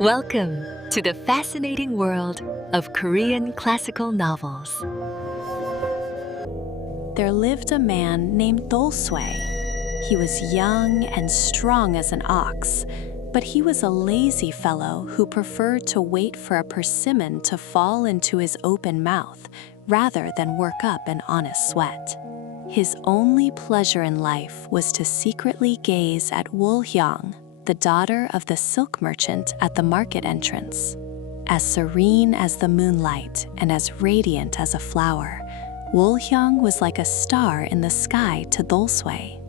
Welcome to the fascinating world of Korean classical novels. There lived a man named Dol-swe. He was young and strong as an ox, but he was a lazy fellow who preferred to wait for a persimmon to fall into his open mouth rather than work up an honest sweat. His only pleasure in life was to secretly gaze at Wol-hyang, the daughter of the silk merchant at the market entrance. As serene as the moonlight and as radiant as a flower, Wol-hyang was like a star in the sky to Dol-swe.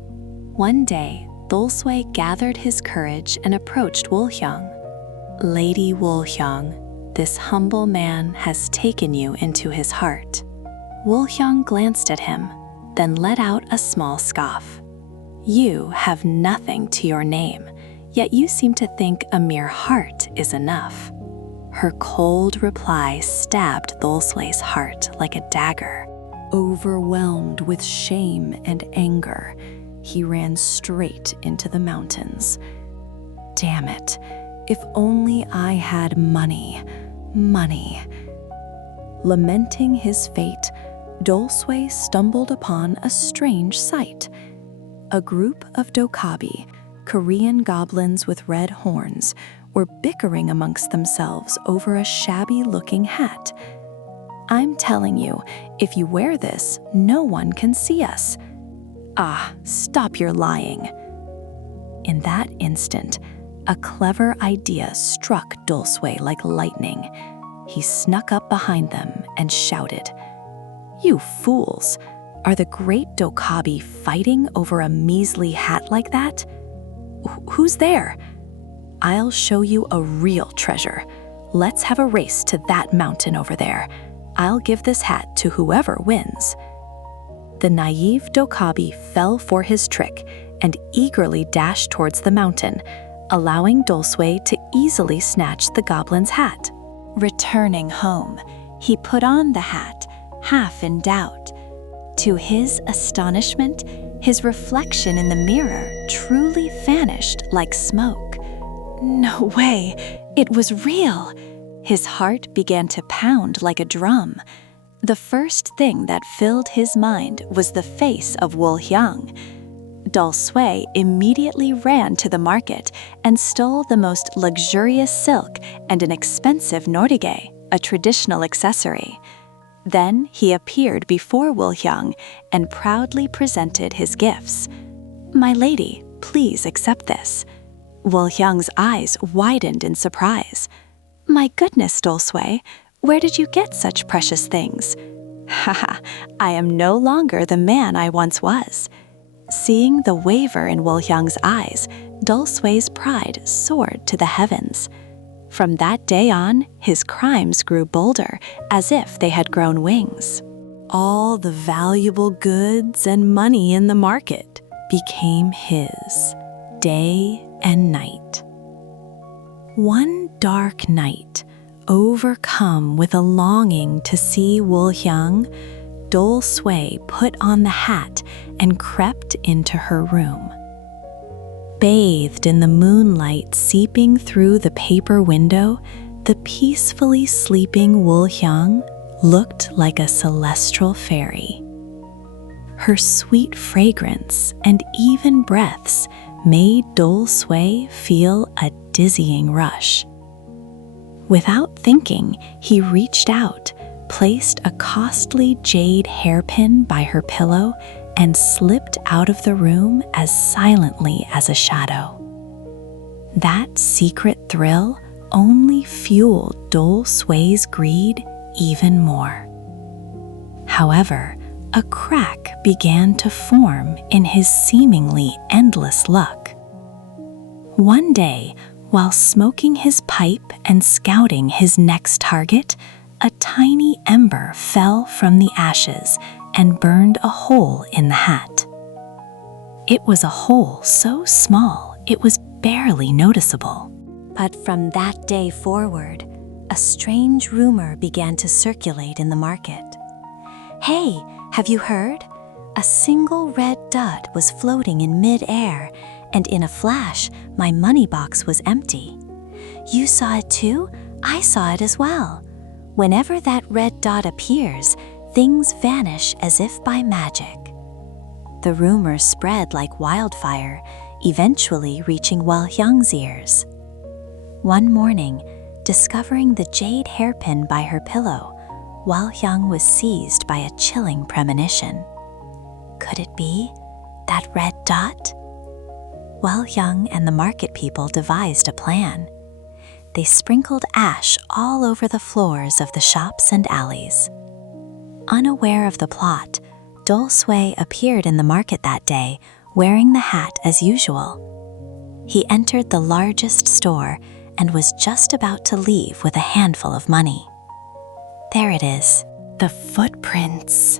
One day, Dol-swe gathered his courage and approached Wol-hyang. "Lady Wol-hyang, this humble man has taken you into his heart." Wol-hyang glanced at him, then let out a small scoff. "You have nothing to your name, yet you seem to think a mere heart is enough." Her cold reply stabbed Dol-swe's heart like a dagger. Overwhelmed with shame and anger, he ran straight into the mountains. Damn it, if only I had money. Lamenting his fate, Dol-swe stumbled upon a strange sight. A group of dokabi, Korean goblins with red horns, were bickering amongst themselves over a shabby-looking hat. "I'm telling you, if you wear this, no one can see us." "Ah, stop your lying." In that instant, a clever idea struck Dol-swe like lightning. He snuck up behind them and shouted, "You fools! Are the great dokabi fighting over a measly hat like that? Who's there? I'll show you a real treasure. Let's have a race to that mountain over there. I'll give this hat to whoever wins." The naive dokabi fell for his trick and eagerly dashed towards the mountain, allowing Dol-swe to easily snatch the goblin's hat. Returning home, he put on the hat, half in doubt. To his astonishment, his reflection in the mirror truly vanished like smoke. No way, it was real! His heart began to pound like a drum. The first thing that filled his mind was the face of Wol-hyang. Dol-swe immediately ran to the market and stole the most luxurious silk and an expensive nordige, a traditional accessory. Then he appeared before Wol-hyang and proudly presented his gifts. "My lady, please accept this." Wol-hyang's eyes widened in surprise. "My goodness, Dol-swe, where did you get such precious things?" "Haha, I am no longer the man I once was." Seeing the waver in Wol-hyang's eyes, Dol-swe's pride soared to the heavens. From that day on, his crimes grew bolder, as if they had grown wings. All the valuable goods and money in the market became his, day and night. One dark night, overcome with a longing to see Wol-hyang, Dol-swe put on the hat and crept into her room. Bathed in the moonlight seeping through the paper window, the peacefully sleeping Wol-hyang looked like a celestial fairy. Her sweet fragrance and even breaths made Dol-swe feel a dizzying rush. Without thinking, he reached out, placed a costly jade hairpin by her pillow, and slipped out of the room as silently as a shadow. That secret thrill only fueled Dol-swe's greed even more. However, a crack began to form in his seemingly endless luck. One day, while smoking his pipe and scouting his next target, a tiny ember fell from the ashes and burned a hole in the hat. It was a hole so small it was barely noticeable. But from that day forward, a strange rumor began to circulate in the market. "Hey, have you heard? A single red dud was floating in mid-air, and in a flash, my money box was empty. You saw it too? I saw it as well. Whenever that red dot appears, things vanish as if by magic. The rumors spread like wildfire, eventually reaching Wol-hyang's ears. One morning, discovering the jade hairpin by her pillow, Wol-hyang was seized by a chilling premonition. Could it be that red dot? Wol-hyang and the market people devised a plan. They sprinkled ash all over the floors of the shops and alleys. Unaware of the plot, Dol-swe appeared in the market that day, wearing the hat as usual. He entered the largest store and was just about to leave with a handful of money. There it is, the footprints.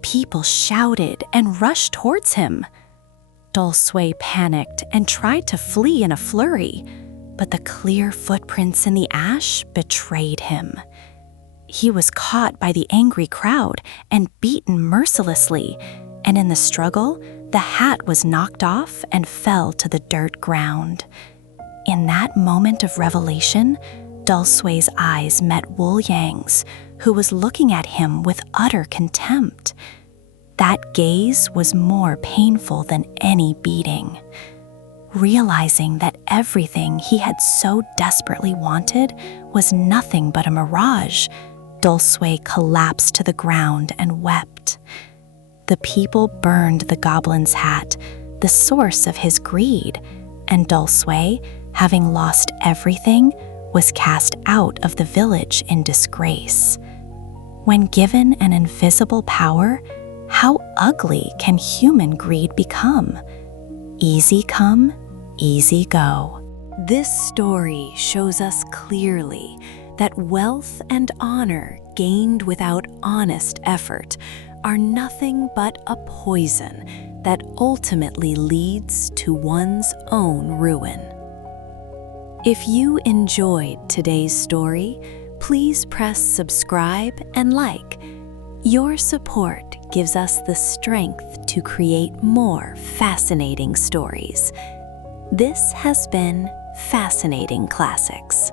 People shouted and rushed towards him. Dol-swe panicked and tried to flee in a flurry, but the clear footprints in the ash betrayed him. He was caught by the angry crowd and beaten mercilessly, and in the struggle, the hat was knocked off and fell to the dirt ground. In that moment of revelation, Dol-swe's eyes met Wol-hyang's, who was looking at him with utter contempt. That gaze was more painful than any beating. Realizing that everything he had so desperately wanted was nothing but a mirage, Dol-swe collapsed to the ground and wept. The people burned the goblin's hat, the source of his greed, and Dol-swe, having lost everything, was cast out of the village in disgrace. When given an invisible power, how ugly can human greed become? Easy come, easy go. This story shows us clearly that wealth and honor gained without honest effort are nothing but a poison that ultimately leads to one's own ruin. If you enjoyed today's story, please press subscribe and like. Your support gives us the strength to create more fascinating stories. This has been Fascinating Classics.